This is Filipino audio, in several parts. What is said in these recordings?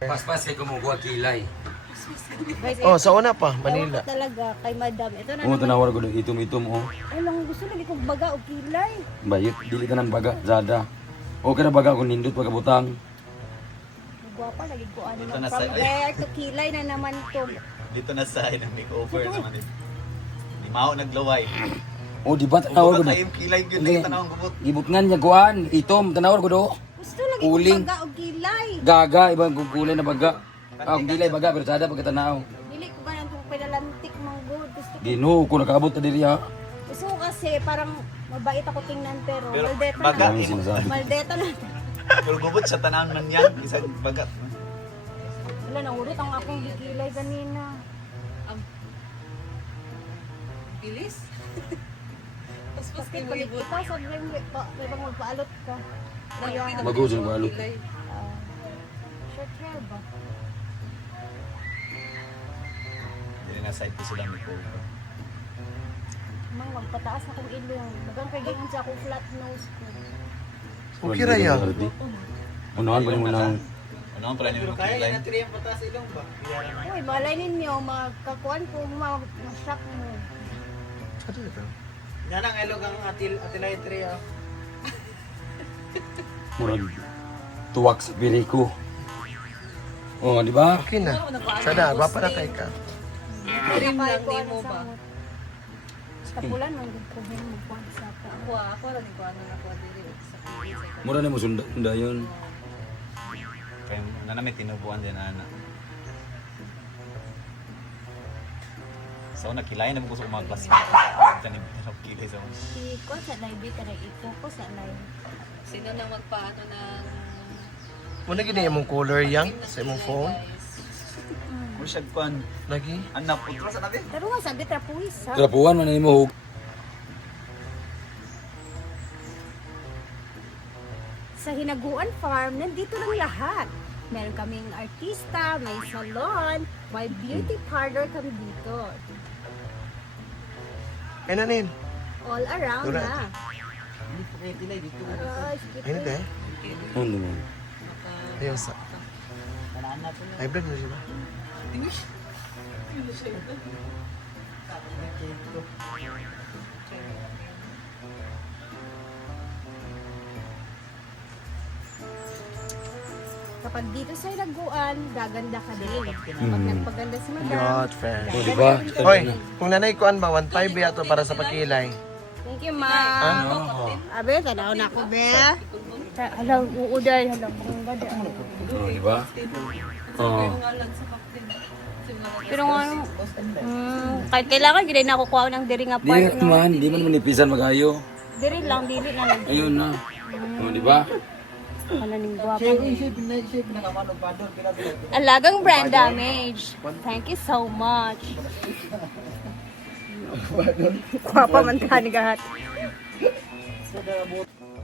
Paspas kay kumukuha kilay. Oh, sa una pa, Manila. Ewan ko talaga kay madam. Ito na Oo, naman. tanawar ko ng itom-itom oh. Ay lang, gusto lagi kong baga o kilay. Bayit, dili ka ng baga, zada. Okay na baga kung nindot pagkabutang. Guwapa, lagi ko ano Ito na. na From sa- there to kilay na naman to. Dito na sa ng makeover naman din. Di mao naglaway. Oh, di ba tanawar ko Ubukat do? na yung kilay yun Hindi. na tanawang gubot. Gibutngan niya kuan, itom, tanawar ko do. Gusto lagi Uling. kong baga o kilay. Gaga, ibang kulay na baga. Ah, ang kilay baga, pero sada pagkatanaw. Dili ko ba nang pinalantik mang good. Gusto ko. Ginoo ko nakaabot na diri ha. Gusto ko kasi parang mabait ako tingnan pero, Pero maldeta baga, na. Dami sinasabi. Maldeta na. Pero gubot sa tanawan man yan. Isang bagat. Wala, nahurot ang akong kilay kanina. Bilis? Paspas Bakit kay palit Wibot. ikaw? Sabi mo, may bang magpaalot ka? Kaya, Bagusin ko, alo. short hair ba? Hindi na side ko sila makeover. Mang magpataas na kong ilong. Bagang kay ganyan siya akong flat nose ko. Okay ra yan. Unahan pa mo nang Ano ang pala niyo kilay? Uy, malay ninyo, magkakuan ko, ma-shock mo. Ano ito? Yan ang elog ang atilay triya. murag tuwak sa piriko. Oh, di ba? Okay na. Sada, gwapa na kay ka. Dream lang Ko, di ano mo sa ba? mo. Tapulan, ang gagawin mo kuan sa ka. Ako rin ko ano na ko diri sa pilis. Mura na mo sunda yun. Kaya na namin tinubuan din ana. So nakilay na ko sa mga classmates. Tanim na kilay sa mga. Iko sa live ka na i-focus sa live. Sino nang magpaano ng Muna gini imong color yang sa imong phone. Mo siya pan. Lagi. Anak putro sa tabi. Pero nga sabi trapuis ha. Trapuan man ni mo. Sa Hinaguan Farm, nandito lang lahat. Meron kaming artista, may salon, may beauty parlor kami dito. Ay nanin. All around Dura. na. Ay na deh. Ano mo? Ayaw sa. Ay break na siya. Kapag dito sa Hinaguan, gaganda ka din. Pag nagpaganda si Madam, God, friend. Oh, di ba? Hoy, kung nanay ko ba 1.5 ba to para sa pakilay? thank you, Ma. Abe, tanaw na ako, Be. Alam, uuday. Alam, ang ganda. Oh, di ba? Oh. ngalan sa captain? Pero nga, kahit kailangan, hindi na ako kuha ng diri nga part. Di man, di man manipisan magayo. Diri lang, dili na lang. Ayun na. Oh, di ba? Ano ning guwapo. Alagang brand damage. Thank you so much. Guwapa man ka ni gahat.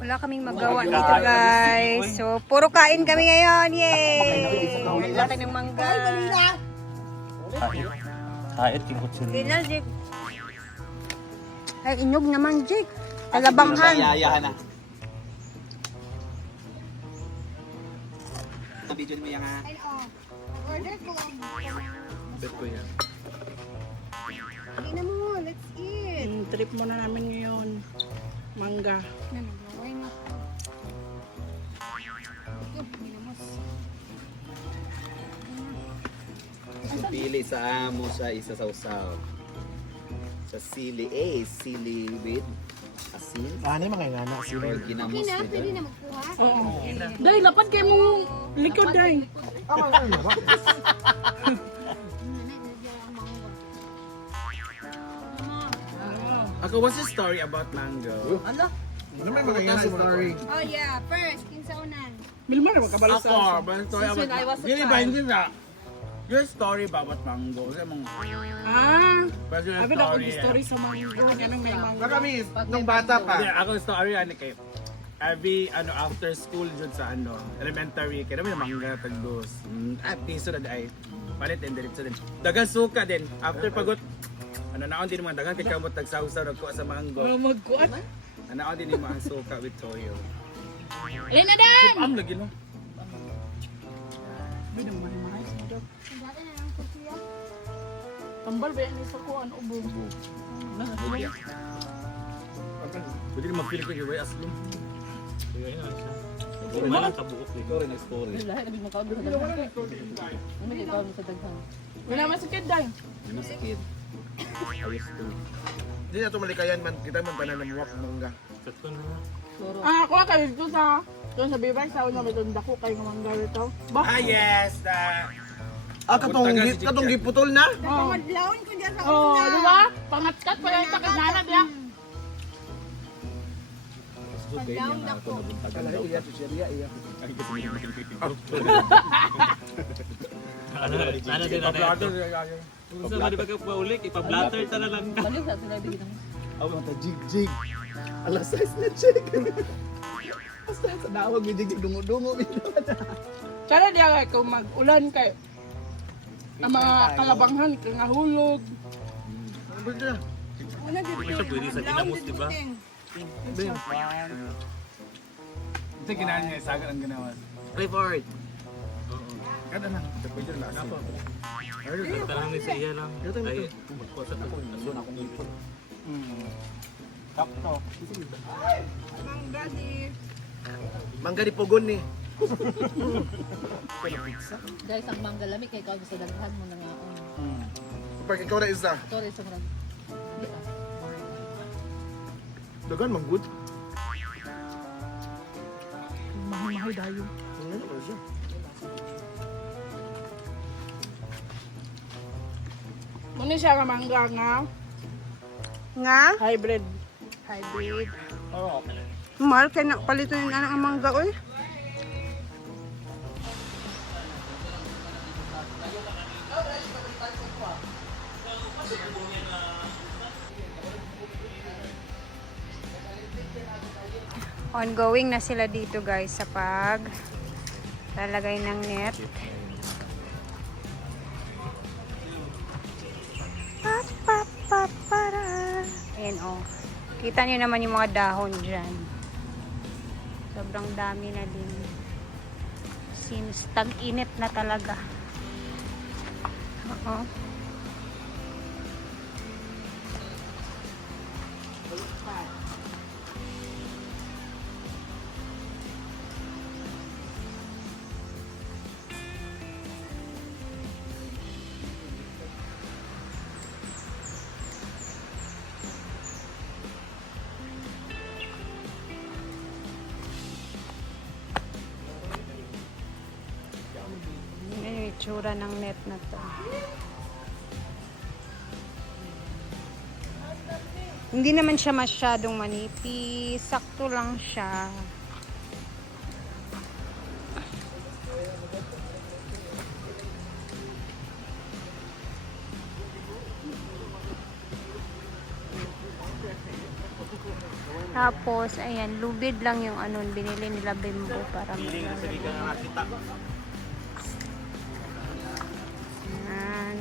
Wala kaming magawa dito guys. So, puro kain kami ngayon. Yay! Wala tayong mangga. Kahit kikot sila. Dinal, Jake. Ay, inyog naman, Jake. Talabanghan. Yayahan na. Sa video ni Maya nga. Order ko ang... Bet ko yan. Hindi na mo, let's eat. Trip mo na namin ngayon. Mangga. Nagawin na. Ito, minamos. Pili sa amo sa isa sa usaw. Sa sili sili with asin Ano yung mga ingana? or ginamos Pwede with na magkuha. Day, lapad kayo mong likod, Day. Ako, what's the story about mango? Ano may mga ingana story? Oh yeah, first, kinsaunan. Milmar, magkabalo Ako, sa... but story Since when I was about a Hindi ba, child. hindi na. Your story ba about mango? Kasi mong Ah! personal Abi na ako story. story sa mangga. Ganang may mangga. Kami, nung bata pa. Hindi, ako story ano kay every after school jud sa elementary kaya may mangga tagdos. At piso na dai. Palit and diretso din. Dagan suka din after pagod naon din mga dagan kay kamot tagsawsaw nagkuha sa mango. Magkuat. Naon din yung mga suka with toyo. Alin na dan! Am lagi no. Uy, nang mahal sa daw. Tambal ba yan isa ko ano ubo? Pwede rin mag-feel ko yung way aslum. Ikaw rin nag-story. Lahat na makaabot sa daghan. Ano may ikaw sa daghan? Wala masakit dahil. Hindi mas kid. Ayos to. Hindi na ito malikayan man. Kita man tanan ng muwak mangga. Ako kayo dito sa Bibay, sa una may dako kayo ng mangga rito. Ba? Yes! Katong giputol na? Madlawin ko dyan sa Oh, di ba? Pangatkat pa yung takasana diya. Madlawin ako. Kala iya to siya iya. Sana din na ito. Kung saan ba di ba ka paulik, ipa-blatter ta na lang ka. Balik sa atin na bigyan. Awan ta jig. Alas 6 na check. Basta sa dawag may jig dungo-dungo. Sana diya kay kung mag-ulan kay ang mga kalabanghan kay nahulog. Isa pwede sa kinamos, di ba? Ito ginahan niya, sagat ang ginawa. Pray forward. Kada na, ito pwede lang. Tarang ni sa iya lang. Ay, magkuha sa ito. Asun akong ipon. Sakto. Mangga di pogon ni. Guys, ang mangga lamig kay ikaw sa daghan mo na nga. Pag ikaw na isa. Sorry sa mga. Dagan man good. Mahal dayo. Ano ba siya? Muna siya ka mangga nga hybrid. Mahal kay na palito yung anang mangga oy. Ongoing na sila dito guys sa pag lalagay ng net. Ayan oh. Kita niyo naman yung mga dahon dyan. Sobrang dami na din. Since tag-init na talaga. Oo. Yan yung itsura ng net na to. Hindi naman siya masyadong manipis. Sakto lang siya. Tapos, ayan, lubid lang yung ano, binili nila Bimbo para malalagay. Ayan.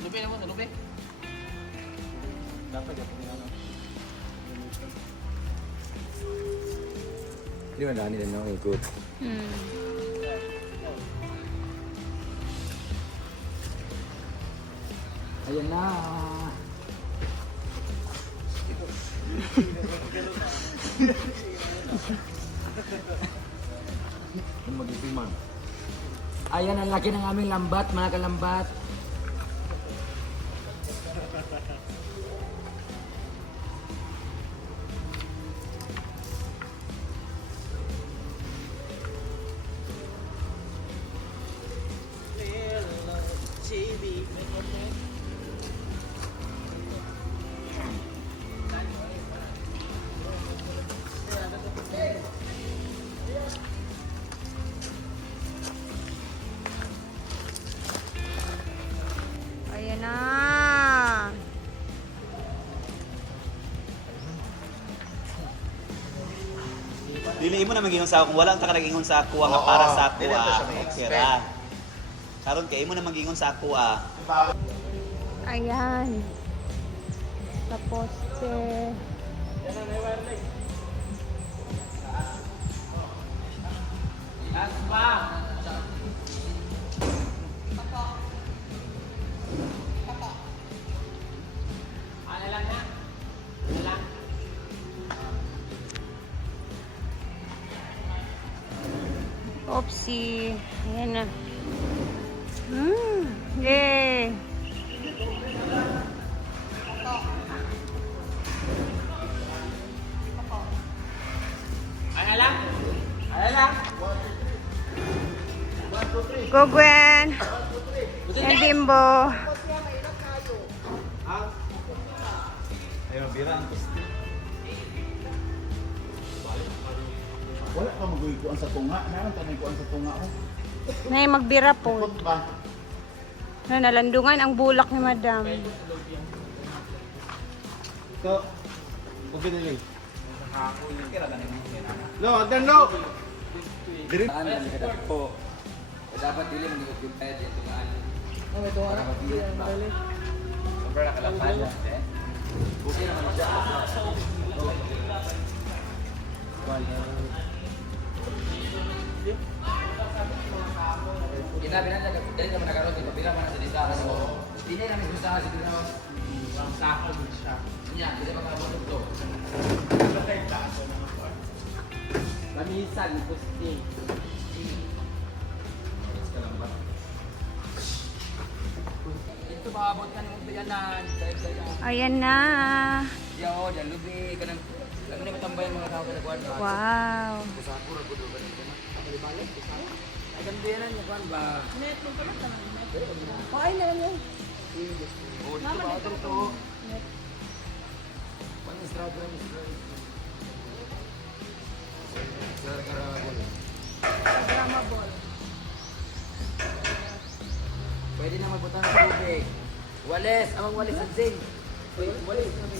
Lubi na mo, sa lubi. Di ba dani din ako ikot? Ayan na. Mag-ipiman. Ayan ang laki ng aming lambat, mga kalambat. Ayan na. Dili mo na mag-ingon sa ako kung wala ta ka nag-ingon sa ako nga para sa ako. Dili na siya ma-expect. Kira. Karon kay imo na mag-ingon sa ako Ayan. Sa poste. Oopsie. Ayan na. Yay! Go Gwen! And Bimbo. Ayun, bira ang gusto. Wala ka maguykuan sa tunga. Naman tanay kuan sa tunga ko. Nay, magbira po. Ikot ba? Nalandungan ang bulak ni Madam. Ito, okay na yun. No, agdan no! Diri. Dapat dili man yung pwede ito nga. Sobrang nakalapad. Okay naman siya. Kinabi na niya, dahil naman nakaroon, pila man sa dita. Hindi niya namin gusto sa dito. Ang sako din siya. Niya, hindi makabot ito. Lamisan, pusti. Ito maabot ka ng bayanan. Ayan na. Yo, yan lubi ka ng ano naman tambayan mga tao sa kuan ba? Wow. Sa ako ra gud ba nito na. Balik. Ay gambiran niya kuan ba? Net mo pala ta. Okay na lang yun. Oh, dito ba ito to? One is rubber, one is rubber. Sir, karabol. Programmable. Pwede na magbutan ng tubig. Walis, amang walis at zinc. Walis na may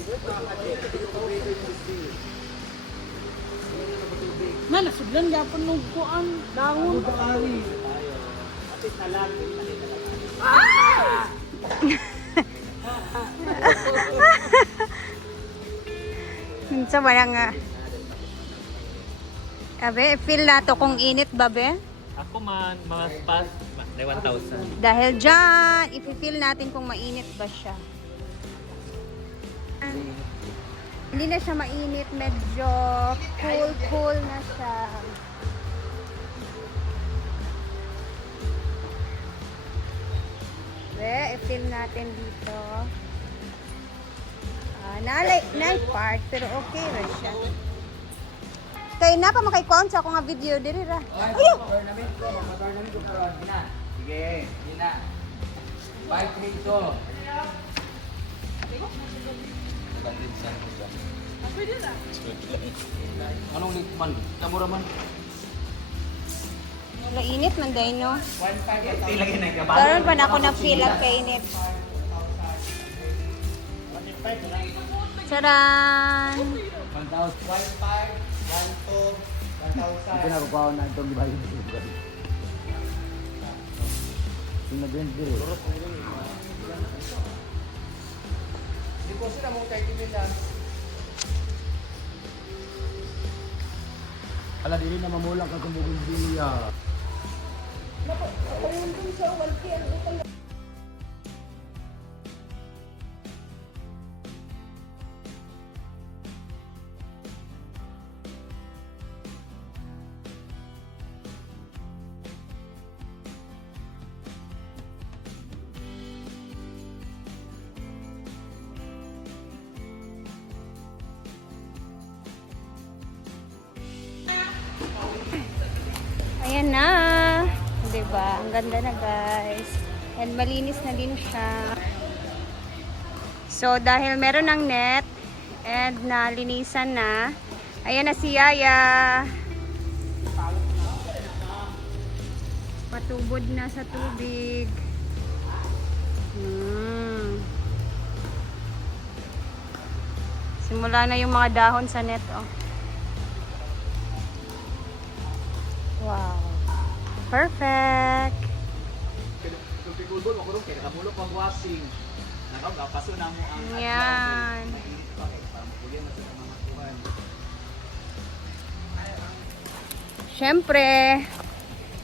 Man, nasudlan gapon nung kuan. Dahon. Minsan wala nga. Abe, feel na to kung init ba, be? Ako man, mga spas, may 1,000. Dahil dyan, ipi-feel natin kung mainit ba siya. Hindi na siya mainit, medyo cool na siya. I-feel natin dito. Night part, pero okay rin siya. Kaya na pa makikuan sa akong video diri ra. Ayaw! tournament ko karon gina. Sige, gina. 5-3 to. Anong likman? Kamura man. Wala init man dahil no. 1.5 lagi na ka ba? Karon pa na ako na-feel ang kainit. Charan! 1,000. 1,500. 1,200. Ito na kukuha na itong gibayad. Sinag-20 rin. Hindi po sila mong 30 million. Ala, dili na mamulang ka kung bugong biya. Ayan na. Diba? Ang ganda na guys. And malinis na din siya. So dahil meron ng net and nalinisan na, ayan na si Yaya. Patubod na sa tubig. Simula na yung mga dahon sa net, oh. Wow. Perfect. Kung pigulbol, makulong kayo. Nakamulo pang washing. Nakaw, kapaso na mo ang... Yan. Para makulihan na sa mga kuha. Syempre,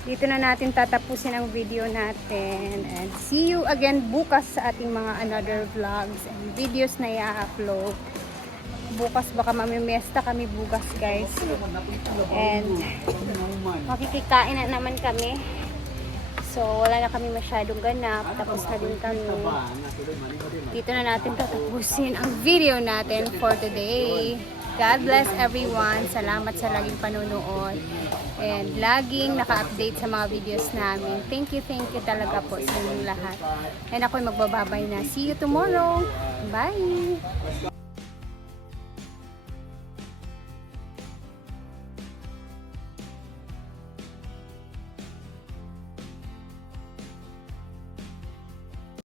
dito na natin tatapusin ang video natin. And see you again bukas sa ating mga another vlogs and videos na i-upload. Bukas baka mamimiesta kami bukas guys. And makikikain na naman kami. So wala na kami masyadong ganap. Tapos na din kami. Dito na natin tatapusin ang video natin for today. God bless everyone. Salamat sa laging panunood. And laging naka-update sa mga videos namin. Thank you talaga po sa inyong lahat. And ako'y magbababay na. See you tomorrow. Bye!